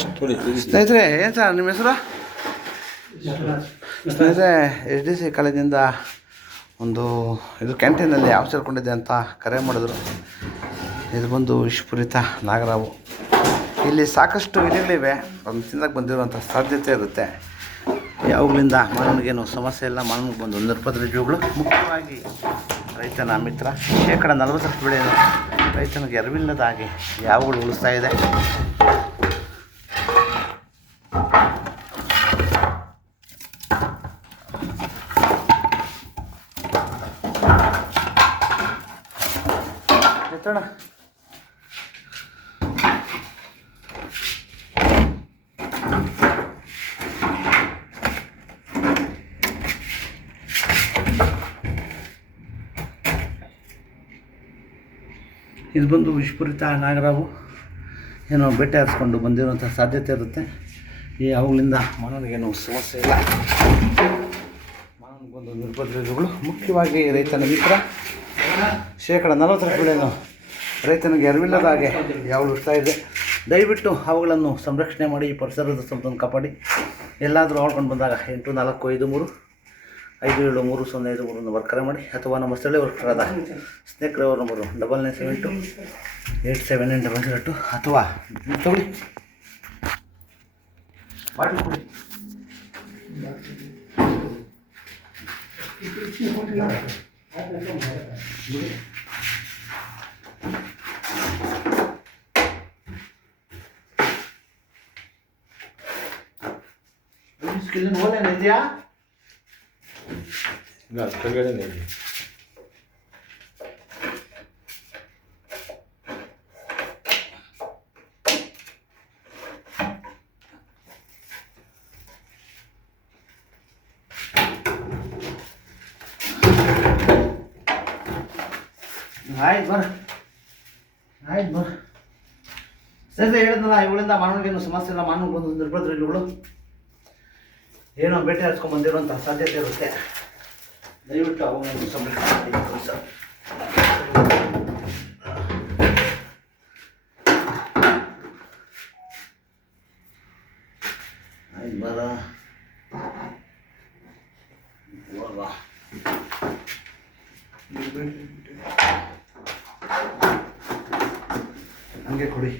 ಸ್ನೇಹಿತರೆ, ಏನು ಸರ್ ನಿಮ್ಮ ಹೆಸರು? ಸ್ನೇಹಿತರೆ, ಎಚ್ ಡಿ ಸಿ ಕಾಲೇಜಿಂದ ಒಂದು ಇದು ಕ್ಯಾಂಟೀನಲ್ಲಿ ಯಾವ ಸೇರ್ಕೊಂಡಿದ್ದೆ ಅಂತ ಕರೆ ಮಾಡಿದ್ರು. ಇದು ಬಂದು ವಿಷಪೂರಿತ ನಾಗರಾವು. ಇಲ್ಲಿ ಸಾಕಷ್ಟು ಇಲಿಗಳಿವೆ. ಒಂದು ತಿನ್ನಕ್ಕೆ ಬಂದಿರುವಂಥ ಸಾಧ್ಯತೆ ಇರುತ್ತೆ. ಯಾವಾಗಲಿಂದ ಮಾನವನಿಗೇನು ಸಮಸ್ಯೆ ಇಲ್ಲ. ಮಾನವನಿಗೆ ಬಂದು ನಿರ್ಪದ್ರ ಜೀವಿಗಳು ಮುಖ್ಯವಾಗಿ ರೈತನ ಮಿತ್ರ. ಶೇಕಡ 40 ಬೆಳೆಯನ್ನು ರೈತನಿಗೆ ಅರಿವಿಲ್ಲದ ಹಾಗೆ ಯಾವಾಗಲೂ ಉಳಿಸ್ತಾ ಇದೆ. ಎತ್ತೋಣ. ಇದು ಬಂದು ವಿಷಪೂರಿತ ನಾಗರಾವು. ಏನೋ ಬೇಟೆ ಹರಿಸ್ಕೊಂಡು ಬಂದಿರುವಂಥ ಸಾಧ್ಯತೆ ಇರುತ್ತೆ. ಯಾವಾಗಲಿಂದ ಮಾನವನಿಗೇನು ಸಮಸ್ಯೆ ಇಲ್ಲ. ಮಾನವನಿಗೆ ಬಂದು ನಿರ್ಬಂಧಗಳು ಮುಖ್ಯವಾಗಿ ರೈತನ ಮಿತ್ರ. ಶೇಕಡ 40 ಬೆಳೆಯನ್ನು ರೈತನಿಗೆ ಅರಿವಿಲ್ಲದ ಹಾಗೆ ಯಾವಾಗಲೂ ಇಷ್ಟ ಇದೆ. ದಯವಿಟ್ಟು ಅವುಗಳನ್ನು ಸಂರಕ್ಷಣೆ ಮಾಡಿ, ಪರಿಸರದ ಸಂಪತ್ತನ್ನು ಕಾಪಾಡಿ. ಎಲ್ಲಾದರೂ ಆಳ್ಕೊಂಡು ಬಂದಾಗ 8453 ನಂಬರ್ ಕರೆ ಮಾಡಿ, ಅಥವಾ ನಮ್ಮ ಸ್ಥಳೀಯ ವರ್ಕರಾದ ಸ್ನೇಹಿತರವ್ರ ನಂಬರು 9972879800 ಅಥವಾ ತಗೊಳ್ಳಿ ಬಾಟ್ಲಿ ಕೊಡಿ. ಸ್ಕಿಲ್ಲಿನ ಹೋಲೇನು ಇದೆಯಾ? ಕೆಳಗಡೆ ಇದೆ. ಆಯ್ತು ಬರ ಸರಿ ಹೇಳಿದ್ನಲ್ಲ, ಇವುಗಳಿಂದ ಮಾನವನಿಗೇನು ಸಮಸ್ಯೆ ಇಲ್ಲ. ಮಾನವ ಬಂದು ನಿರ್ಬಂಧ ಇವುಗಳು ಏನೋ ಬೇಟೆ ಹಚ್ಕೊಂಡು ಬಂದಿರುವಂಥ ಸಾಧ್ಯತೆ ಇರುತ್ತೆ. ದಯವಿಟ್ಟು ಅವುಗಳನ್ನು ಸಂರಕ್ಷಣೆ ಮಾಡಿ ಸರ್. ಆಯ್ತು ಬರ ಹಂಗೆ ಕೊಡಿ.